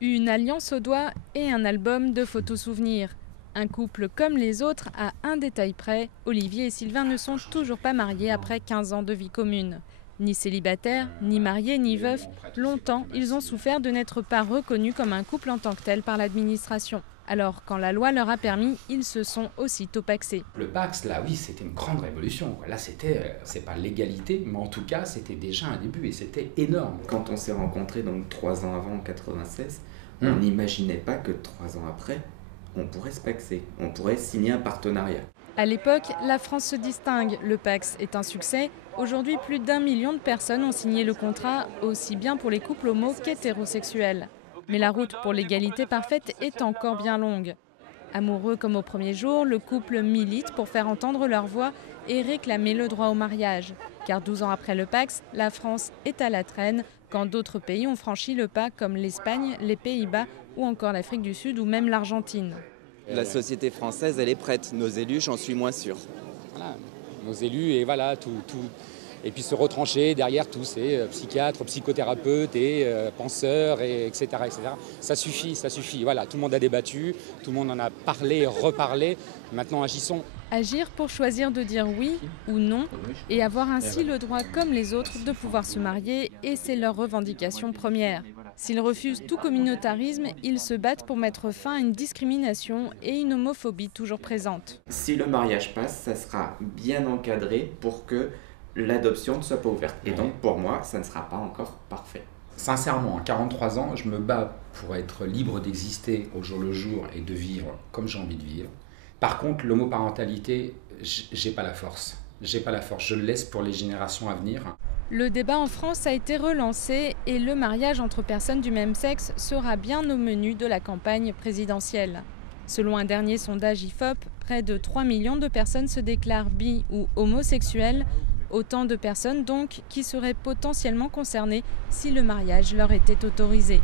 Une alliance au doigt et un album de photos souvenirs. Un couple comme les autres à un détail près, Olivier et Sylvain ne sont toujours pas mariés après 15 ans de vie commune. Ni célibataires, ni mariés, ni veufs, longtemps ils ont souffert de n'être pas reconnus comme un couple en tant que tel par l'administration. Alors quand la loi leur a permis, ils se sont aussitôt pacsés. Le Pacs, là, oui, c'était une grande révolution. Là, c'est pas l'égalité, mais en tout cas, c'était déjà un début et c'était énorme. Quand on s'est rencontrés, donc 3 ans avant, en 96, on n'imaginait pas que 3 ans après, on pourrait se paxer, on pourrait signer un partenariat. À l'époque, la France se distingue. Le Pacs est un succès. Aujourd'hui, plus d'1 million de personnes ont signé le contrat, aussi bien pour les couples homo qu'hétérosexuels. Mais la route pour l'égalité parfaite est encore bien longue. Amoureux comme au premier jour, le couple milite pour faire entendre leur voix et réclamer le droit au mariage. Car 12 ans après le Pacs, la France est à la traîne, quand d'autres pays ont franchi le pas comme l'Espagne, les Pays-Bas ou encore l'Afrique du Sud ou même l'Argentine. La société française, elle est prête. Nos élus, j'en suis moins sûr. Voilà, nos élus, et voilà, et puis se retrancher derrière tous ces psychiatres, psychothérapeutes et penseurs, etc., etc. Ça suffit. Voilà, tout le monde a débattu, tout le monde en a parlé, reparlé. Maintenant, agissons. Agir pour choisir de dire oui ou non et avoir ainsi le droit, comme les autres, de pouvoir se marier, et c'est leur revendication première. S'ils refusent tout communautarisme, ils se battent pour mettre fin à une discrimination et une homophobie toujours présente. Si le mariage passe, ça sera bien encadré pour que l'adoption ne soit pas ouverte. Et donc pour moi, ça ne sera pas encore parfait. Sincèrement, à 43 ans, je me bats pour être libre d'exister au jour le jour et de vivre comme j'ai envie de vivre. Par contre, l'homoparentalité, j'ai pas la force. Je le laisse pour les générations à venir. Le débat en France a été relancé et le mariage entre personnes du même sexe sera bien au menu de la campagne présidentielle. Selon un dernier sondage IFOP, près de 3 millions de personnes se déclarent bi ou homosexuelles. Autant de personnes donc qui seraient potentiellement concernées si le mariage leur était autorisé.